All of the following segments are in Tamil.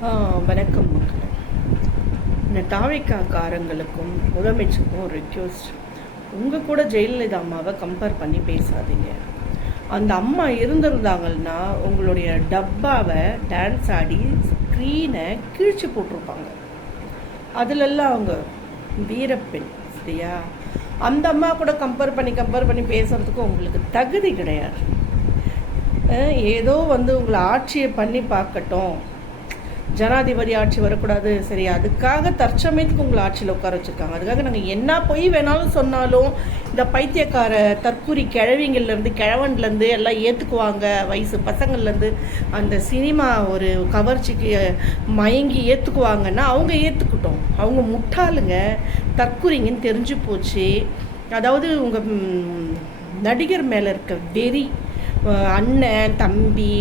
வணக்கம் மக்களே. இந்த தாழிக்காக்காரங்களுக்கும் முதலமைச்சருக்கும் ஒரு ரிக்வெஸ்ட். உங்கள் கூட ஜெயலலிதா அம்மாவை கம்பேர் பண்ணி பேசாதீங்க. அந்த அம்மா இருந்திருந்தாங்கன்னா உங்களுடைய டப்பாவை டான்ஸ் ஆடி ஸ்க்ரீனை கிழிச்சு போட்டிருப்பாங்க. அதிலெல்லாம் அவங்க வீரப்பெண் சரியா? அந்த அம்மா கூட கம்பேர் பண்ணி பேசுகிறதுக்கு உங்களுக்கு தகுதி கிடையாது. ஏதோ உங்களை ஆட்சியை பண்ணி பார்க்கட்டும், ஜனாதிபதி ஆட்சி வரக்கூடாது சரி, அதுக்காக தற்சமயத்துக்கு உங்களை ஆட்சியில் உட்கார வச்சுருக்காங்க. அதுக்காக நாங்கள் என்ன பொய் வேணாலும் சொன்னாலும் இந்த பைத்தியக்கார தற்கூரி கிழவிங்கள்லேருந்து கிழவன்லேருந்து எல்லாம் ஏற்றுக்குவாங்க. வயசு பசங்கள்லேருந்து அந்த சினிமா ஒரு கவர்ச்சிக்கு மயங்கி ஏற்றுக்குவாங்கன்னா அவங்க ஏற்றுக்கிட்டோம். அவங்க முட்டாளுங்க, தற்கூரிங்கன்னு தெரிஞ்சு போச்சு. அதாவது உங்கள் நடிகர் மேலே இருக்க வெறி, அண்ணன் தம்பி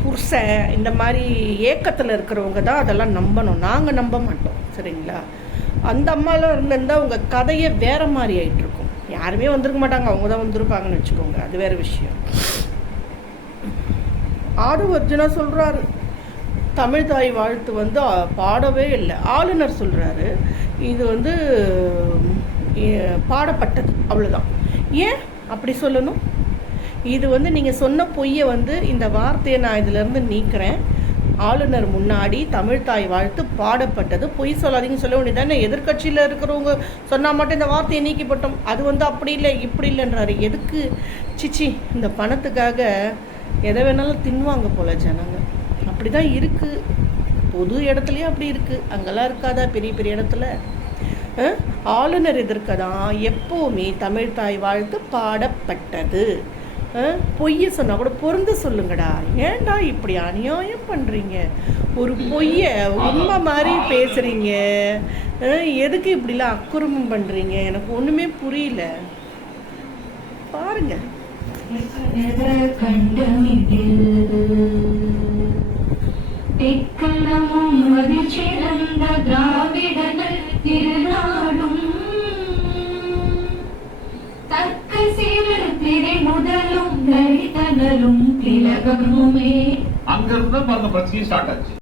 புருஷன் இந்த மாதிரி ஏக்கத்தில் இருக்கிறவங்க தான் அதெல்லாம் நம்பணும். நாங்கள் நம்ப மாட்டோம் சரிங்களா? அந்த அம்மாலாம் இருந்திருந்தால் உங்கள் கதையை வேறு மாதிரி ஆகிட்டுருக்கும். யாருமே வந்திருக்க மாட்டாங்க, அவங்க தான் வந்திருப்பாங்கன்னு வச்சுக்கோங்க. அது வேறு விஷயம். ஆடு அர்ஜுனா சொல்கிறாரு தமிழ் தாய் வாழ்த்து பாடவே இல்லை. ஆளுநர் சொல்கிறாரு இது பாடப்பட்டது, அவ்வளோதான். ஏன் அப்படி சொல்லணும்? இது நீங்கள் சொன்ன பொய்யை இந்த வார்த்தையை நான் இதிலேருந்து நீக்கிறேன். ஆளுநர் முன்னாடி தமிழ் தாய் வாழ்த்து பாடப்பட்டது, பொய் சொல்லாதீங்கன்னு சொல்ல வேண்டியதானே. எதிர்கட்சியில் இருக்கிறவங்க சொன்னால் மட்டும் இந்த வார்த்தையை நீக்கிப்பட்டோம். அது அப்படி இல்லை இப்படி இல்லைன்றாரு. எதுக்கு? சிச்சி, இந்த பணத்துக்காக எதை வேணாலும் தின்னுவாங்க போல ஜனங்க. அப்படி தான் இருக்குது. பொது இடத்துலையும் அப்படி இருக்குது. அங்கெல்லாம் இருக்காதா பெரிய பெரிய இடத்துல? ஆளுநர் எதிர்க்க தான் எப்போவுமே தமிழ் தாய் வாழ்த்து பாடப்பட்டது. பொய்யை சொன்னால் கூட பொருந்து சொல்லுங்கடா. ஏன்டா இப்படி அநியாயம் பண்ணுறீங்க? ஒரு பொய்யை உண்மை மாதிரி பேசுகிறீங்க. எதுக்கு இப்படிலாம் அக்குரமம் பண்ணுறீங்க? எனக்கு ஒன்றுமே புரியல. பாருங்க. அங்கிருந்து அந்த பிரச்சனை ஸ்டார்ட் ஆச்சு.